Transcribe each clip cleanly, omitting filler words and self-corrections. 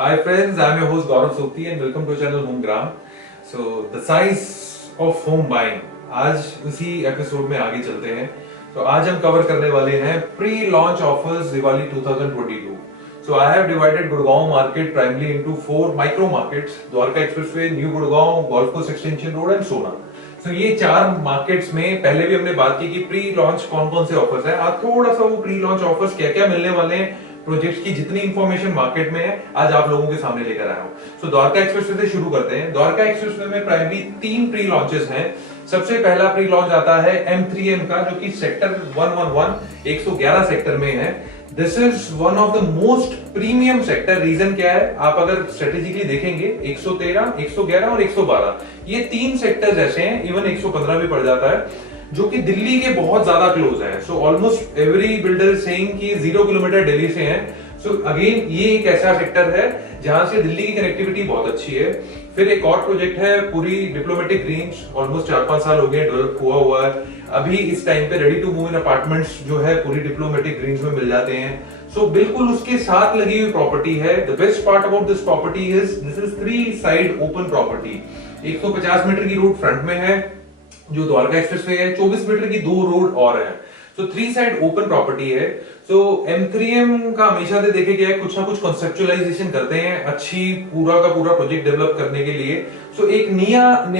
Hi friends, I am your host Gaurav Sokti and welcome to channel Homegram. So the size of home buying, आज उसी episode में आगे चलते हैं. तो आज हम कवर करने वाले हैं pre launch offers Diwali 2022. So I have divided Gurgaon market primarily into 4 micro markets: Dwarka Expressway, New Gurgaon, Golf Course Extension Road and Sona. So ये 4 मार्केट्स में पहले भी हमने बात की कि प्री लॉन्च कौन कौन से ऑफर्स हैं. आज थोड़ा सा वो प्री लॉन्च ऑफर्स क्या क्या मिलने वाले हैं, प्रोजेक्ट्स की जितनी इंफॉर्मेशन मार्केट में है आज आप लोगों के सामने लेकर आया हूं. सो द्वारका एक्सप्रेसवे से शुरू करते हैं. द्वारका एक्सप्रेसवे में प्राइमरी 3 प्री लॉन्चेस हैं. सबसे पहला प्री लॉन्च आता है M3M का, जो कि सेक्टर 111 111 सेक्टर में है. This is one of the most premium sector. Reason क्या है, आप अगर स्ट्रेटेजिकली देखेंगे 113, 111 और 112 ये 3 सेक्टर्स ऐसे हैं, इवन 115 भी पड़ जाता है, जो कि दिल्ली के बहुत ज्यादा क्लोज है. So almost every builder saying कि 0 किलोमीटर दिल्ली से है. सो अगेन ये एक ऐसा सेक्टर है जहां से दिल्ली की कनेक्टिविटी बहुत अच्छी है. फिर एक और प्रोजेक्ट है पूरी डिप्लोमेटिक ग्रीन्स, ऑलमोस्ट 4-5 साल हो गए डेवलप हुआ है. अभी इस टाइम पे ready to move in apartments जो है पूरी डिप्लोमेटिक ग्रीन्स में मिल जाते हैं. सो बिल्कुल उसके साथ लगी हुई प्रॉपर्टी है. The best part about this property is this is 3 side open property. 150 meter की रोड फ्रंट में है जो द्वारका एक्सप्रेसवे है, 24 मीटर की 2 रोड और है. सो 3 साइड ओपन प्रॉपर्टी है. सो M3M का हमेशा से देखे गया है कुछ ना कुछ कंसेप्चुअलाइजेशन करते हैं अच्छी पूरा का पूरा प्रोजेक्ट डेवलप करने के लिए. सो एक निया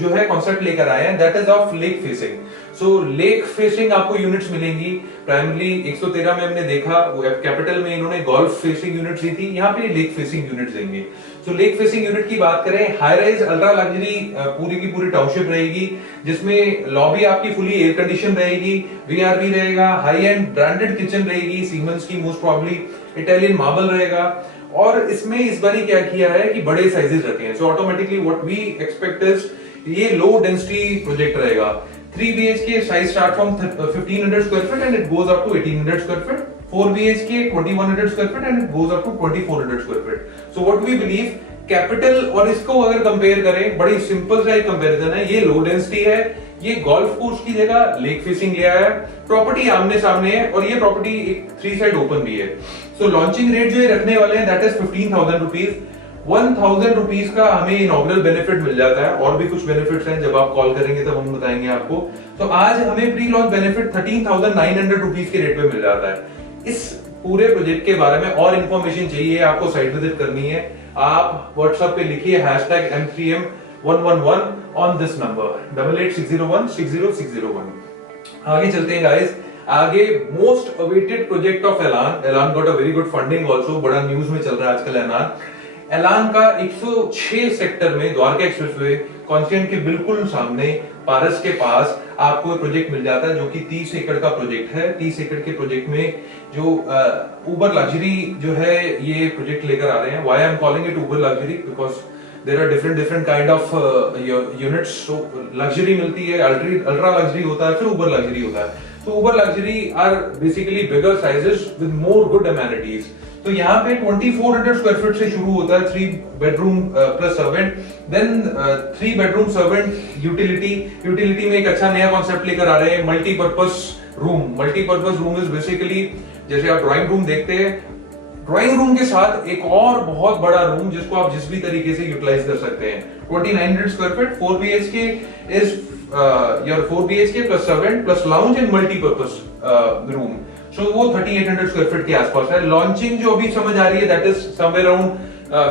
जो है कॉन्सेप्ट लेकर आए हैं, that is of lake facing. So lake facing आपको यूनिट्स मिलेंगी. प्राइमरली 113 में हमने देखा कैपिटल में इन्होंने गोल्फ फेसिंग यूनिट्स दी थी, यहाँ पे लेक फेसिंग यूनिट्स देंगे. सो लेक फेसिंग यूनिट की बात करें, हाई राइज अल्ट्रा लग्जरी पूरी की पूरी टाउनशिप रहेगी, जिसमें लॉबी आपकी फुली एयर कंडीशन रहेगी, वीआरवी रहेगा, हाई एंड ब्रांडेड किचन रहेगी, सीमेंस की मोस्ट प्रॉब्ली, इटालियन मार्बल रहेगा. और इसमें इस बार क्या किया है कि बड़े साइजेस रखे हैं. So automatically what we expect is ये लो डेंसिटी प्रोजेक्ट रहेगा. 3 BHK size start from 1500 square feet and it goes up to 1800 square feet. 4 BHK 2100 square feet and it goes up to 2400 square feet. So what we believe capital और इसको अगर compare करें, बड़ी simple सा एक comparison है. ये low density है, ये गोल्फ कोर्स की जगह लेक फेसिंग लिया है, प्रॉपर्टी आमने सामने है और ये प्रॉपर्टी एक 3 साइड ओपन भी है. सो लॉन्चिंग रेट जो ये रखने वाले हैं दैट इज 15,000 रुपीज. 1,000 रुपीज का हमें इनॉग्रल बेनिफिट मिल जाता है. और भी कुछ बेनिफिट्स हैं, जब आप कॉल करेंगे तब हम बताएंगे आपको. तो आज हमें प्री लॉन्च बेनिफिट 13,900 रुपीज के रेट पे मिल जाता है. इस पूरे प्रोजेक्ट के बारे में और इंफॉर्मेशन चाहिए, आपको साइट विजिट करनी है, आप व्हाट्सएप पे लिखिए #M3M111 ऑन दिस नंबर 8860160601. आगे चलते हैं गाइस. आगे मोस्ट अवेटेड प्रोजेक्ट ऑफ एलान got a very good funding also. बड़ा न्यूज में चल रहा है आजकल एलान का 106 सेक्टर में द्वारका एक्सप्रेसवे कॉन्स्टिट्यूएंट के बिल्कुल सामने पारस के पास आपको प्रोजेक्ट मिल जाता है, जो कि 30 एकड़ का प्रोजेक्ट है. 30 एकड़ के प्रोजेक्ट में जो उबर लग्जरी जो है ये प्रोजेक्ट लेकर आ रहे हैं. Why I am calling it Uber luxury, because there are different kind of units. So luxury मिलती है, अल्ट्रा लग्जरी होता है, फिर उबर लग्जरी होता है. तो Uber luxury are basically bigger sizes with more good amenities. तो यहाँ पे 2400 स्क्वायर फीट से शुरू होता है, 3 bedroom plus servant, then 3 bedroom servant utility में एक अच्छा नया कॉन्सेप्ट लेकर आ रहे हैं, multipurpose room. Multipurpose room is basically जैसे आप ड्राइंग रूम देखते हैं, ड्राइंग रूम के साथ एक और बहुत बड़ा रूम जिसको आप जिस भी तरीके से यूटिलाइज कर सकते हैं. 2900 square feet, 4 BHK is your 4 BHK plus servant plus lounge and multipurpose room. So वो 3800 स्क्वायर फीट के आसपास है. लॉन्चिंग जो अभी समझ आ रही है that is somewhere around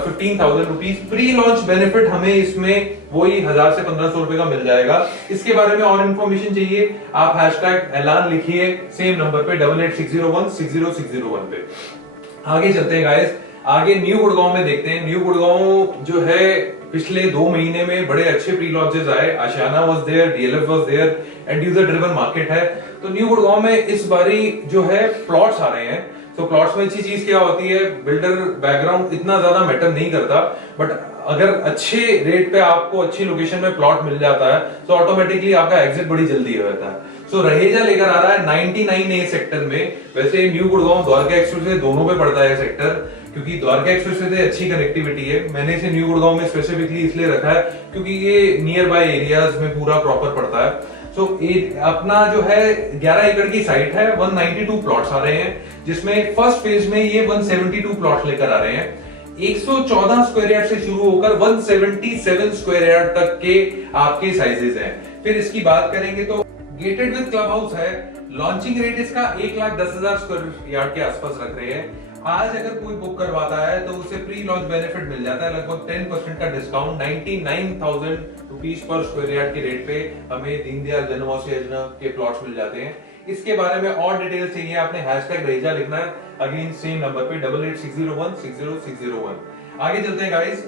15,000 rupees. Pre launch benefit हमें इसमें वही 1000 से 1500 रुपए का मिल जाएगा. इसके बारे में और इंफॉर्मेशन चाहिए, आप #एलान लिखिए सेम नंबर पे 8860160601 पे. आगे चलते हैं गाइस. आगे न्यू गुड़गांव में देखते हैं. न्यू गुड़गांव जो है पिछले 2 महीने में बड़े अच्छे प्री लॉन्चेस आए. Ashiana was there, DLF was there, and user driven market है. तो न्यू गुड़गांव में इस बारी जो है प्लॉट्स आ रहे हैं. तो प्लॉट्स में अच्छी चीज क्या होती है, बिल्डर बैकग्राउंड इतना ज्यादा मैटर नहीं करता, बट अगर अच्छे रेट पे आपको अच्छी लोकेशन में प्लॉट मिल जाता है तो ऑटोमेटिकली आपका एग्जिट बड़ी जल्दी हो जाता है. सो रहेजा लेकर आ रहा है 99A सेक्टर में. वैसे न्यू गुड़गांव द्वारका एक्सप्रेसवे दोनों पे पड़ता है सेक्टर, क्योंकि द्वारका एक्सप्रेसवे से अच्छी कनेक्टिविटी है. मैंने इसे न्यू गुड़गांव में स्पेसिफिकली इसलिए रखा है क्योंकि ये नियर बाय एरियाज में पूरा प्रॉपर पड़ता है. सो अपना जो है 11 एकड़ की साइट है, 192 प्लॉट्स आ रहे हैं, जिसमें फर्स्ट फेज में ये 172 प्लॉट्स लेकर आ रहे हैं. 114 स्क्वायर यार्ड से शुरू होकर 177 स्क्वायर यार्ड तक के आपके साइजेस हैं। फिर इसकी बात करेंगे तो गेटेड विद क्लब हाउस है। लॉन्चिंग रेट इसका 1,10,000 स्क्वायर यार्ड के आसपास रख रहे हैं। आज अगर कोई बुक करवाता है तो उसे प्री लॉन्च बेनिफिट मिल जाता है, लगभग 10% का discount 99,000 rupees per square yard के रेट पे हमें दीनदयाल जनऔषधि योजना के प्लॉट्स मिल जाते हैं। इसके बारे में और डिटेल चाहिए आपने हैशटैग रेजा लिखना है, अगेन सेम नंबर पे 8860160601। आगे चलते हैं गाइस।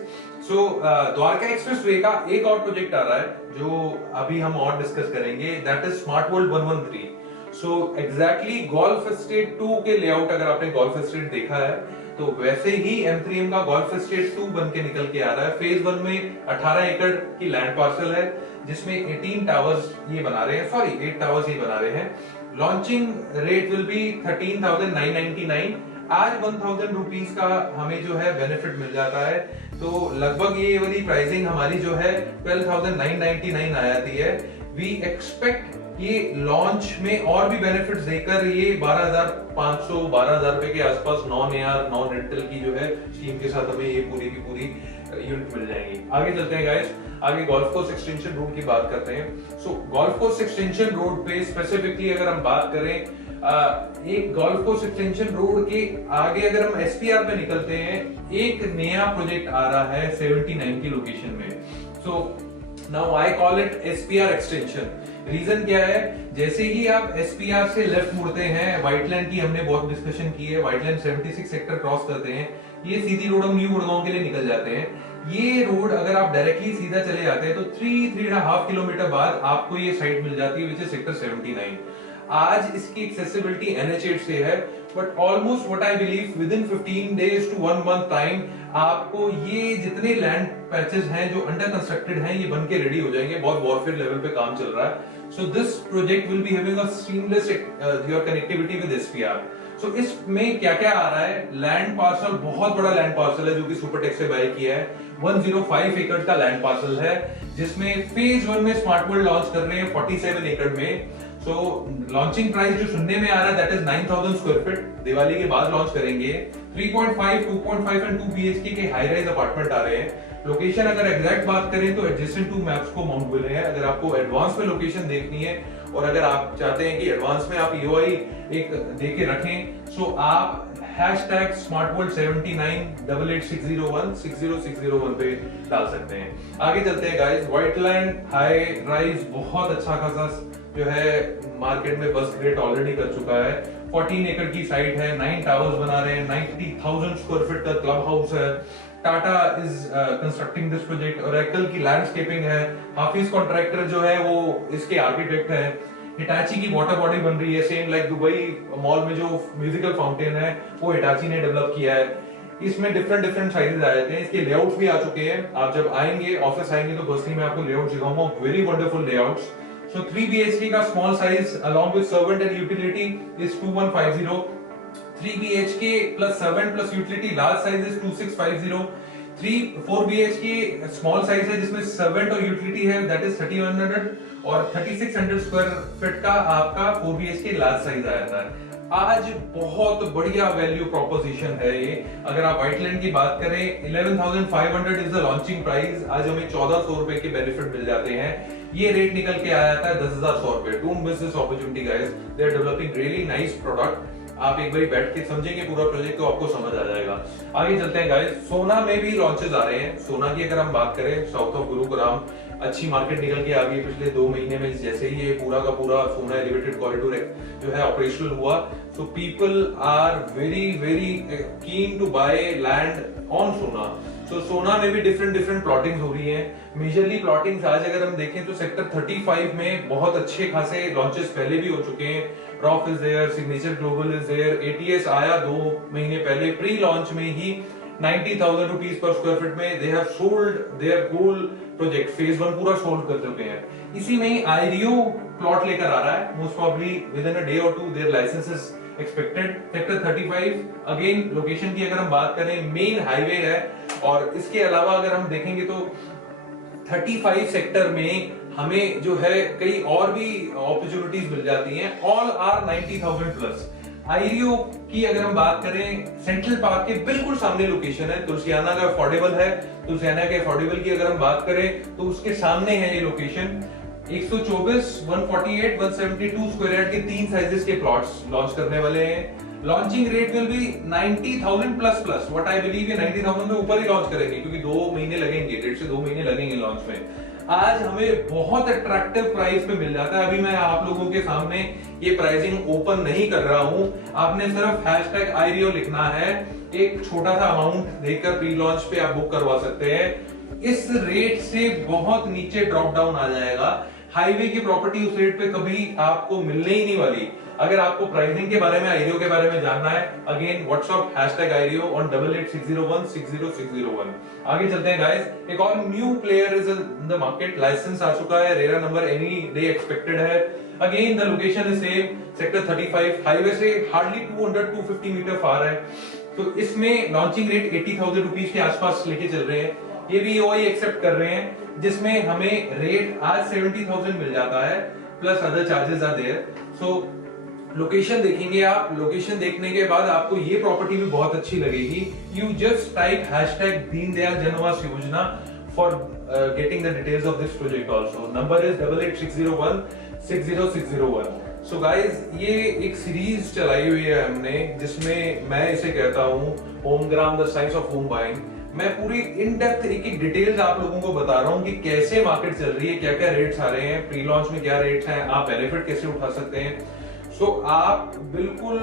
सो द्वारका एक्सप्रेस वे का एक और प्रोजेक्ट आ रहा है जो अभी हम और डिस्कस करेंगे, that is smart world 113। So exactly golf estate 2 के लेआउट अगर आपने गोल्फ एस्टेट देखा है तो वैसे ही M3M का गोल्फ एस्टेट 2 बन के निकल के आ रहा है। फेज 1 में 18 एकड़ की लैंड पार्सल है जिसमें 18 टावर्स ये बना रहे हैं, सॉरी 8 टावर्स ये बना रहे हैं। Launching rate will be 13,999। आज 1,000 रुपीज का हमें जो है बेनिफिट मिल जाता है, तो लगभग ये वाली प्राइसिंग हमारी जो है 12,999 आ जाती है। वी एक्सपेक्ट ये लॉन्च में और भी बेनिफिट्स देकर ये 12,500 12,000 रुपए के आसपास नॉन एआर नॉन रेंटल की जो है स्कीम के साथ हमें ये पूरी की पूरी यूनिट मिल जाएंगी। आगे चलते हैं गाइस, आगे गोल्फ कोर्स एक्सटेंशन रोड की बात करते हैं। सो गोल्फ कोर्स एक्सटेंशन रोड पे स्पेसिफिकली अगर हम बात करें, एक गोल्फ कोर्स एक्सटेंशन रोड के आगे अगर हम एसपीआर पे निकलते हैं, एक नया प्रोजेक्ट आ रहा है 79 की लोकेशन में। So now I call it SPR extension. Reason क्या है, जैसे ही आप एसपीआर से लेफ्ट मुड़ते हैं, व्हाइटलैंड की हमने बहुत डिस्कशन की है, व्हाइटलैंड 76 सेक्टर क्रॉस करते हैं, ये सीधी रोड हम न्यू गुड़गांव के लिए निकल जाते हैं। ये रोड अगर आप डायरेक्टली सीधा चले जाते हैं तो 3.5 किलोमीटर बाद आपको ये साइट मिल जाती है विच इज सेक्टर 79। आज इसकी एक्सेसिबिलिटी NH8 से है, but almost what I believe within 15 days to 1 month time आपको ये जितने लैंड पैचेस हैं जो अंडर कंस्ट्रक्टेड हैं ये बन के रेडी हो जाएंगे। बहुत वॉरफेयर लेवल पे काम चल रहा है। So this project will be having a seamless your connectivity with SPR. So इसमें क्या क्या आ रहा है, लैंड पार्सल बहुत बड़ा लैंड पार्सल है जो कि सुपरटेक से बाय किया है। 105 एकड़ का लैंड पार्सल है जिसमें फेज 1 में स्मार्ट वर्ल्ड लॉन्च कर रहे हैं 47 एकड़ में। सो लॉन्चिंग प्राइस जो सुनने में आ रहा है that is 9,000 square feet, Diwali के बाद लॉन्च करेंगे। 3.5, 2.5 एंड 2 BHK के हाई राइज अपार्टमेंट आ रहे हैं। लोकेशन अगर एग्जैक्ट बात करें तो एडजेसेंट टू मैप्स को माउंट मिले हैं। अगर आपको एडवांस में लोकेशन देखनी है और अगर आप चाहते हैं कि एडवांस में आप EOI एक देके रखें, सो आप हैशटैग smartworld798860160601 पे डाल सकते हैं। आगे चलते हैं गाइस, व्हाइटलैंड हाई राइज बहुत अच्छा खासा जो है मार्केट में बस रेट ऑलरेडी कर चुका है। 14 एकड़ की साइट है, 9 टावर्स बना रहे हैं, 90,000 स्क्वायर फीट का क्लब हाउस है। Tata is constructing this project, Oracle की लैंडस्केपिंग है, हाफिज कॉन्ट्रैक्टर जो है वो इसके आर्किटेक्ट है। हिटाची की वाटर बॉडी बन रही है, सेम लाइक दुबई मॉल में जो म्यूजिकल फाउंटेन है वो हिटाची ने डेवलप किया है। इसमें डिफरेंट साइजेस आ जाते हैं, इसके लेआउट्स भी आ चुके हैं। आप जब आएंगे ऑफिस आएंगे तो पर्सनली मैं आपको लेआउट दिखाऊंगा, वेरी वंडरफुल लेआउट्स। सो 3 BHK का small size along with servant and utility is 2150। 3 BHK plus servant plus utility large size is 2650। 4 BHK small size है जिसमें सर्वेंट और यूटिलिटी है दैट इज 3100 और 3600 स्क्वायर फीट का आपका 4 BHK लार्ज साइज आ जाता है। आज बहुत बढ़िया वैल्यू प्रोपोजिशन है ये। अगर आप व्हाइटलैंड की बात करें 11,500 इज द लॉन्चिंग प्राइस, आज हमें 1,400 रुपए के बेनिफिट मिल जाते हैं। ये रेट निकल के आ जाता है 10,100 रुपए। Don't miss this opportunity guys, they are developing really nice product. आप एक बार बैठ के समझेंगे पूरा प्रोजेक्ट तो आपको समझ आ जाएगा। आगे चलते हैं गाइस, सोना में भी लॉन्चेस आ रहे हैं। सोना की अगर हम बात करें, साउथ ऑफ गुरुग्राम अच्छी मार्केट निकल के आ गई पिछले 2 महीने में। जैसे ही ये पूरा का पूरा सोना एलिवेटेड कॉरिडोर जो है ऑपरेशनल हुआ, so people are very keen to buy land on सोना। so सोना में भी डिफरेंट प्लॉटिंग्स हो रही हैं। मेजरली प्लॉटिंग्स आज अगर हम देखें तो सेक्टर 35 में बहुत अच्छे खासे लॉन्चेस पहले भी हो चुके हैं। ROF is there, Signature Global is there, ATS आया 2 महीने पहले प्री लॉन्च में ही 90,000 रुपीज पर स्क्वायर फीट में they have sold their whole project. Phase 1 पूरा सोल्ड कर चुके हैं। इसी में ही आईरियो प्लॉट लेकर आ रहा है, most probably within a day और 2 their licenses expected. Sector 35 again location की अगर हम बात करें मेन हाईवे है, और इसके अलावा अगर हम देखेंगे तो 35 सेक्टर में हमें जो है कई और भी अपॉर्चुनिटीज मिल जाती हैं। All are 90,000 plus. आईरियो की अगर हम बात करें, सेंट्रल पार्क के बिल्कुल सामने लोकेशन है। तुलसियाना का अफोर्डेबल है, तुलसियाना के अफोर्डेबल की अगर हम बात करें तो उसके सामने है ये लोकेशन। 124, 148, 172 स्क्वायर यार्ड के 3 साइजेस के प्लॉट्स लॉन्च करने वाले हैं। Launching rate will be 90,000 plus plus, what I believe ये 90,000 से ऊपर ही लॉन्च करेंगे, क्योंकि 2 महीने लगेंगे, 1.5 से 2 महीने लगेंगे लॉन्च में। आज हमें बहुत अट्रैक्टिव प्राइस पे मिल जाता है। अभी मैं आप लोगों के सामने ये प्राइसिंग ओपन नहीं कर रहा हूं, आपने सिर्फ #आईरियो लिखना है, एक छोटा सा अमाउंट देकर प्री लॉन्च पे आप बुक करवा सकते हैं। इस रेट से बहुत नीचे ड्रॉप डाउन आ जाएगा। हाईवे की प्रॉपर्टी उस रेट पे कभी आपको मिलने ही नहीं वाली। अगर आपको प्राइसिंग के बारे में, आईरियो के बारे में जानना है, अगेन व्हाट्सएप #आईरियो ऑन 8860160601। आगे चलते हैं गाइस। एक और new player is in the market, license आ चुका है, RERA number any day expected है। Again the location is same, sector 35, highway से हार्डली 200-250 मीटर फार है। तो इसमें लॉन्चिंग रेट 80,000 रुपीज के आसपास लेके चल रहे हैं। ये भी ओआई एक्सेप्ट कर रहे हैं, जिसमें हमें रेट आज 70,000 मिल जाता है, plus other charges are there. So location देखेंगे आप, लोकेशन देखने के बाद आपको ये प्रॉपर्टी भी बहुत अच्छी लगेगी। यू जस्ट टाइप #दीनदयाल जनआवास योजना for getting the details of this project also. Number is 8860160601। So guys, ये एक सीरीज चलाई हुई है हमने, जिसमें मैं इसे कहता हूं Homegram the science of home buying. मैं पूरी इन डेप्थ एक डिटेल्स आप लोगों को बता रहा हूं कि कैसे मार्केट चल रही है, क्या क्या रेट्स आ रहे हैं, प्री लॉन्च में क्या रेट्स हैं, आप बेनिफिट कैसे उठा सकते हैं। सो आप बिल्कुल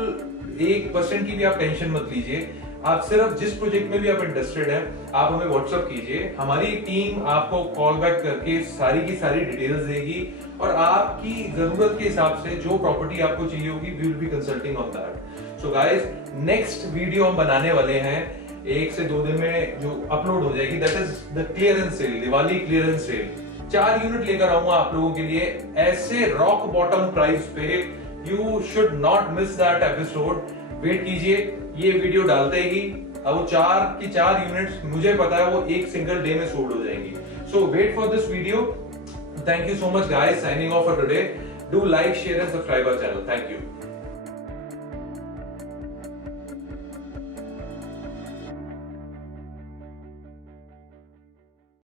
1% की भी आप टेंशन मत लीजिए। आप सिर्फ जिस प्रोजेक्ट में भी आप इंटरेस्टेड हैं, आप हमें व्हाट्सएप कीजिए, हमारी टीम आपको कॉल बैक करके सारी की सारी डिटेल्स देगी, और आपकी जरूरत के हिसाब से जो प्रॉपर्टी आपको चाहिए होगी, we will be consulting on that. So guys, next video हम बनाने वाले हैं 1 से 2 दिन में जो अपलोड हो जाएगी, that is the clearance sale, Diwali clearance sale. 4 unit लेकर आऊंगा आप लोगों के लिए ऐसे रॉक बॉटम प्राइस पे। You should not miss that episode. Wait कीजिए, ये वीडियो डालते ही अब वो 4 की 4 यूनिट्स मुझे पता है वो एक सिंगल डे में सोल्ड हो जाएंगी। So wait for this video. Thank you so much guys, signing off for today. Do like, share and subscribe our channel. Thank you.